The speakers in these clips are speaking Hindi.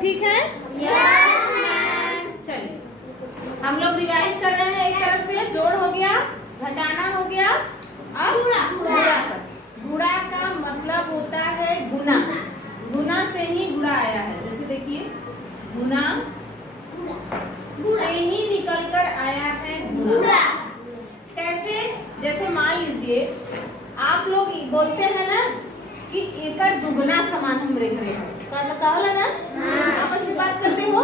सब ठीक है? चलिए हम लोग रिवाइज कर रहे हैं। एक तरफ से जोड़ हो गया, घटाना हो गया, अब गुणा पर। गुणा का मतलब होता है गुना। गुना से ही गुणा आया है। जैसे देखिए गुना से ही निकल कर आया है गुणा। कैसे? जैसे मान लीजिए आप लोग बोलते हैं ना कि एकड़ दुगना समान हमरे करे कहला ना, आपस में बात करते हो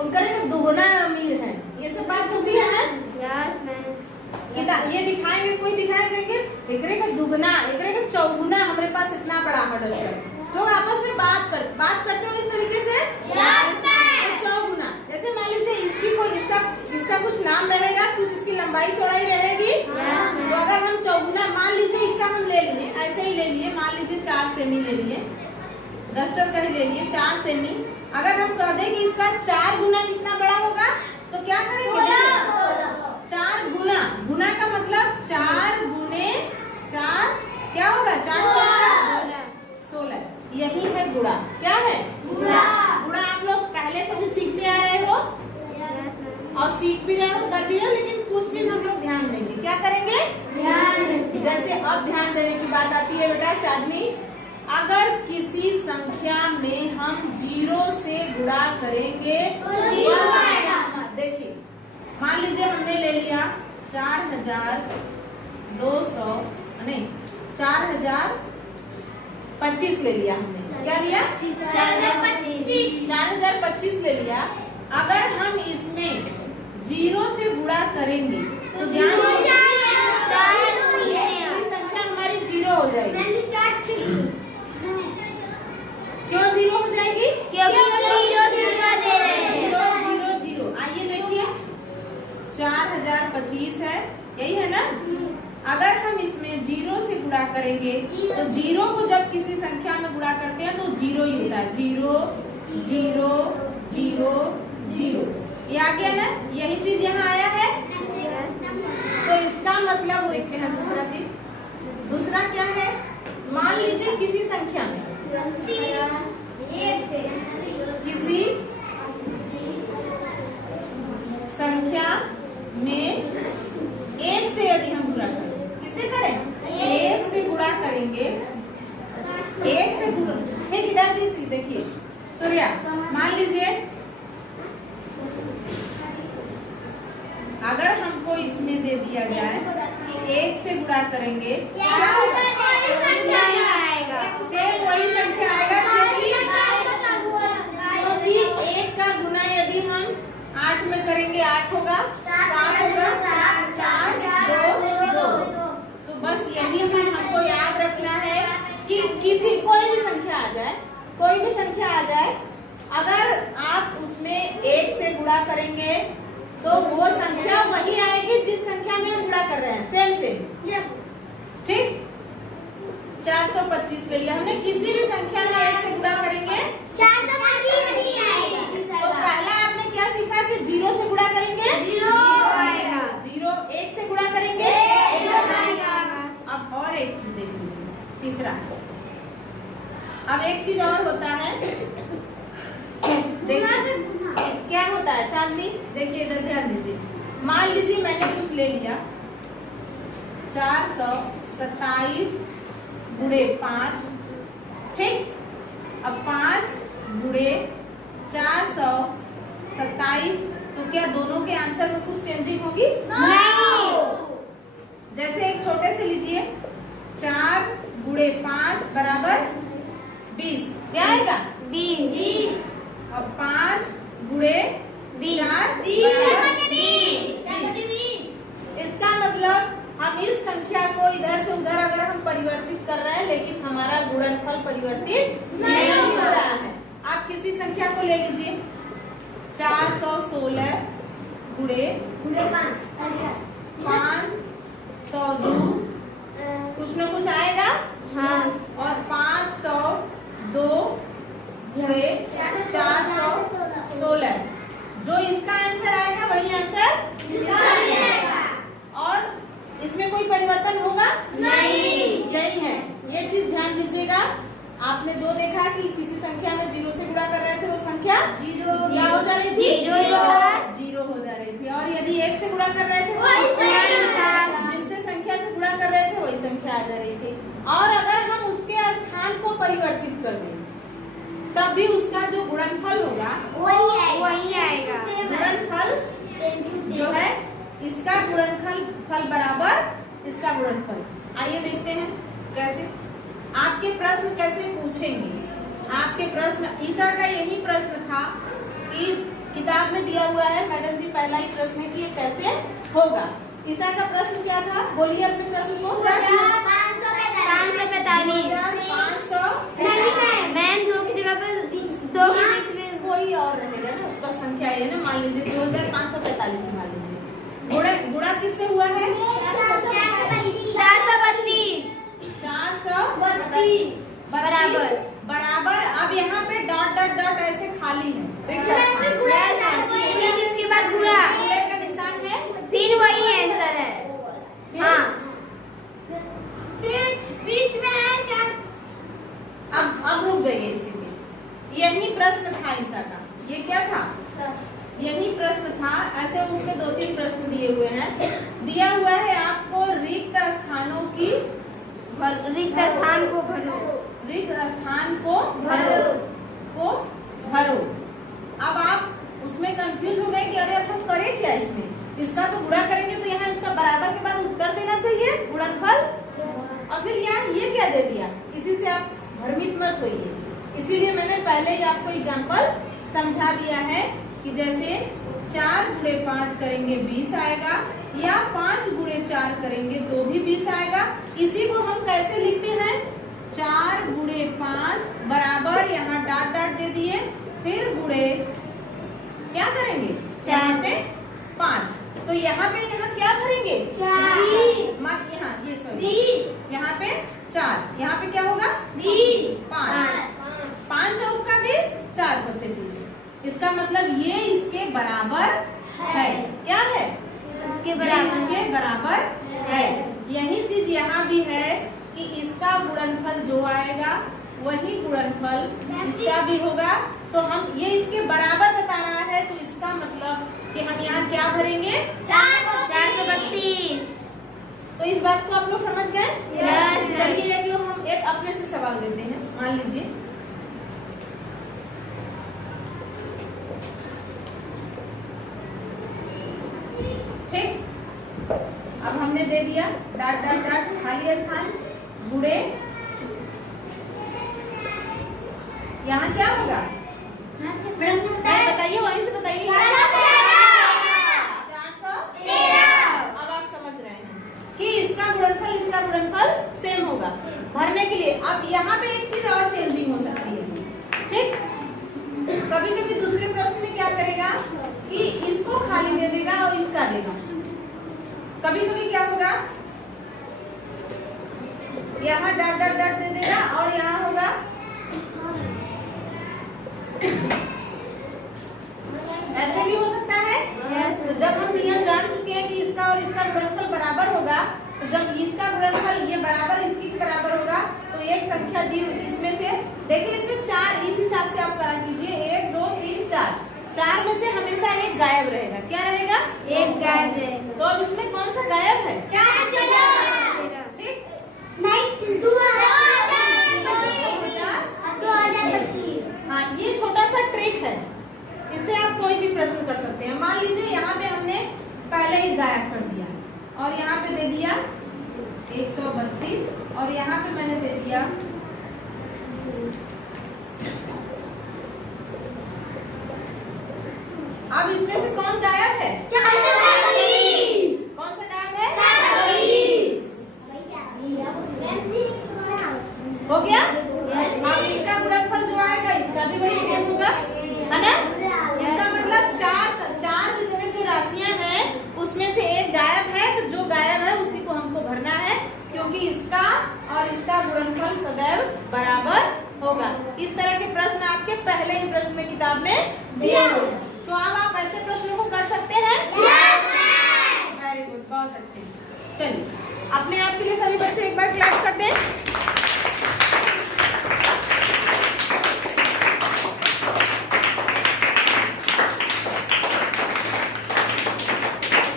उनका दुगना अमीर है, ये सब बात होती है ना। ये दिखाएंगे, कोई दिखाएंगे कि एकरे का दुगना, एकरे का चौगुना हमारे पास इतना बड़ा मॉडल है। लोग आपस में बात करते हो इस तरीके से चौगुना। जैसे मान लीजिए इसकी कोई इसका कुछ नाम रहेगा, कुछ इसकी लंबाई चौड़ाई रहेगी, तो अगर हम चौगुना मान लीजिए इसका हम ले लिए, ऐसे ही ले लिए, मान लीजिए 4 सेमी ले लिए, डस्टर का ही ले लिए 4 सेमी। अगर हम कह दें कि इसका 4 गुना कितना बड़ा होगा तो क्या करेंगे? 4 गुना। गुना का मतलब 4 गुने 4 क्या होगा? 4 16। यही है गुणा। क्या है? गुणा। गुणा आप लोग पहले से भी सीखते आ रहे हो और सीख भी रहे हो, कर भी रहे हो, लेकिन कुछ चीज हम लोग ध्यान देंगे। क्या करेंगे? जैसे अब ध्यान देने की बात आती है बेटा चांदनी, अगर किसी संख्या में हम 0 से गुणा करेंगे देखिए मान लीजिए हमने ले लिया 4025 ले लिया हमने। क्या लिया? 4025 ले लिया। अगर हम इसमें 0 से गुणा करेंगे तो ध्यान संख्या हमारी 0 हो जाएगी। क्यों 0 हो जाएगी? क्योंकि 0 आइए देखिए 4025 है, यही है ना। अगर हम इसमें 0 से गुणा करेंगे तो 0 को जब किसी संख्या में गुणा करते हैं तो 0 ही होता है। 0 0 0 0 ये आ गया ना, यही चीज यहाँ आया है। तो इसका मतलब देखते हैं दूसरा चीज। दूसरा क्या है? मान लीजिए किसी संख्या में एक से यदि हम गुणा करें, किससे करें? 1 से गुणा करेंगे। 1 से गुणा ठीक इधर देखिए सूर्या, मान लीजिए अगर हमको इसमें दे दिया जाए कि 1 से गुणा करेंगे क्या होगा? सेम वही संख्या आएगा, क्योंकि 1 का गुना यदि हम 8 में करेंगे 8 होगा, 7 होगा, 4 2 2। तो बस यही चीज हमको याद रखना है कि कोई भी संख्या आ जाए, अगर आप उसमें 1 से गुणा करेंगे तो वो संख्या वही आएगी जिस संख्या में हम गुणा कर रहे हैं, सेम। ठीक, 425 ले लिया हमने। किसी भी संख्या में 1 से गुणा करेंगे 425 नहीं आएगा। तो पहला आपने क्या सीखा कि 0 से गुणा करेंगे 0 आएगा, 0 1 से गुणा करेंगे 1 आएगा। अब और एक चीज देख लीजिए, तीसरा। अब एक चीज और होता है, देखिए क्या होता है चांदनी, देखिए इधर ध्यान दीजिए। मान लीजिए मैंने कुछ ले लिया 427 गुणे 5, ठीक। अब 5 गुणे 427, तो क्या दोनों के आंसर में कुछ चेंजिंग होगी? नहीं। जैसे एक छोटे से लीजिए 4 गुणे 5 बराबर 20, क्या आएगा? 20। अब 5 गुणे 4 बराबर 20। इसका मतलब हम इस संख्या को इधर से उधर अगर हम परिवर्तित कर रहे हैं, लेकिन हमारा गुणनफल परिवर्तित नहीं हो रहा है। आप किसी संख्या को ले लीजिए 416 गुणे 502, कुछ न कुछ आएगा। हाँ। और 502 गुणे 416, जो इसका आंसर आएगा वही आंसर इसका आएगा। और इसमें कोई परिवर्तन होगा? नहीं। यही है, ये चीज ध्यान दीजिएगा। आपने 2 देखा कि किसी संख्या में 0 से गुणा कर रहे संख्या क्या हो जा रही थी? जीरो हो जा रही थी। और यदि 1 से गुणा कर रहे थे तो जिससे संख्या से गुणा कर रहे थे वही संख्या आ जा रही थी। और अगर हम उसके स्थान को परिवर्तित कर दें तब भी उसका जो गुणनफल होगा वही आएगा। गुणनफल जो है इसका गुणनफल बराबर इसका गुणनफल। आइए देखते हैं कैसे आपके प्रश्न कैसे पूछेंगे। आपके प्रश्न ईसा का यही प्रश्न था कि किताब में दिया हुआ है, मैडम जी पहला ही प्रश्न है कि ये कैसे होगा। ईसा का प्रश्न क्या था? बोलिए अपने प्रश्न को। 545। मैम 2 की जगह पर 2 के बीच में कोई और रहेगा ना, उस पर संख्या है ना, मान लीजिए 2545 से मान लीजिए। गुणा किससे हुआ है? 432 बराबर। अब यहाँ पे डॉट डॉट डॉट ऐसे खाली है, इसके बाद गुणा का निशान है, फिर वही आंसर है। हाँ बीच में है 4। अब रुक जाइए इसी में। यही प्रश्न था ईसा का। ये क्या था? यही प्रश्न था। ऐसे उसके 2-3 प्रश्न दिए हुए हैं। दिया हुआ है आपको रिक्त स्थानों की रिक्त स्थान को भरो। रिक्त स्थान को भरो। अब आप उसमें कंफ्यूज हो गए कि अरे अब हम करें क्या इसमें? इसका तो गुणा करेंगे तो यहाँ इसका बराबर के बाद उत्तर देना चाहिए गुणनफल। और फिर यहाँ ये क्या दे दिया? इसी से आप भ्रमित मत होइए। इसीलिए मैंने पहले ही आपको एग्जाम्पल समझा दिया है कि जैसे 4 गुणे 5 करेंगे 20 आएगा, या 5 गुणे 4 करेंगे तो भी 20 आएगा। इसी को हम कैसे लिखते हैं? 4 गुणे 5 बराबर, यहाँ डॉट डॉट दे दिए, फिर गुणे क्या करेंगे? 4 पे 5। तो यहाँ पे क्या भरेंगे? 4। मत यहाँ ये सॉरी यहाँ पे 4, यहाँ पे क्या होगा? 5। 5 चौक का 20, 4 बचे 20। इसका मतलब ये इसके बराबर है। क्या है? इसके बराबर है। यही चीज यहाँ भी है कि इसका गुणनफल जो आएगा वही गुणनफल इसका भी होगा। तो हम ये इसके बराबर बता रहा है, तो इसका मतलब कि हम यहाँ क्या भरेंगे? 432। तो इस बात को आप लोग समझ गए? Yes, चलिए एक लोग हम एक अपने से सवाल देते हैं। मान लीजिए ठीक, अब हमने दे दिया डॉट डॉट डॉट खाली स्थान गुणे, यहाँ क्या होगा? बताइए, वहीं से बताइए। 413। अब आप समझ रहे हैं कि इसका गुणनफल सेम होगा भरने के लिए। अब यहाँ पे एक चीज और चेंजिंग हो सकती है, ठीक? कभी कभी दूसरे प्रश्न में क्या करेगा कि इसको खाली दे देगा और इसका देगा। कभी कभी क्या होगा, यहाँ डॉट डॉट डॉट दे देगा और यहाँ होगा ऐसे भी हो सकता है। तो जब हम नियम जान चुके हैं कि इसका और इसका गुणनफल बराबर होगा, तो जब इसका गुणनफल ये बराबर इसकी के बराबर होगा, तो एक संख्या दी इसमें से देखिए, इसमें 4 इस हिसाब से आप करा कीजिए। 1 2 3 4, 4 में से हमेशा एक गायब रहेगा। क्या रहेगा? एक गायब रहेगा। तो अब इसमें कौन सा गायब है? ठीक, हाँ, ये छोटा सा ट्रिक है, इससे आप कोई भी प्रश्न कर सकते हैं। मान लीजिए यहाँ पे हमने पहले ही गायब कर दिया और यहाँ पे दे दिया 132 और यहाँ पे मैंने दे दिया अब इसमें से कौन गायब है? कौन सा गायब है? हो गया। अब इसका गुणनफल जो आएगा इसका भी वही सेम होगा, है ना? इसका मतलब 4 इसमें जो राशियां हैं उसमें से एक गायब है, तो जो गायब है उसी को हमको भरना है, क्योंकि इसका और इसका गुणनफल सदैव बराबर होगा। इस तरह के प्रश्न आपके पहले ही प्रश्न किताब में दिए हुए हैं। तो अब आप ऐसे प्रश्नों को कर सकते हैं। वेरी गुड, बहुत अच्छे। चलिए अपने आप के लिए सभी बच्चे एक बार क्लैप कर दें।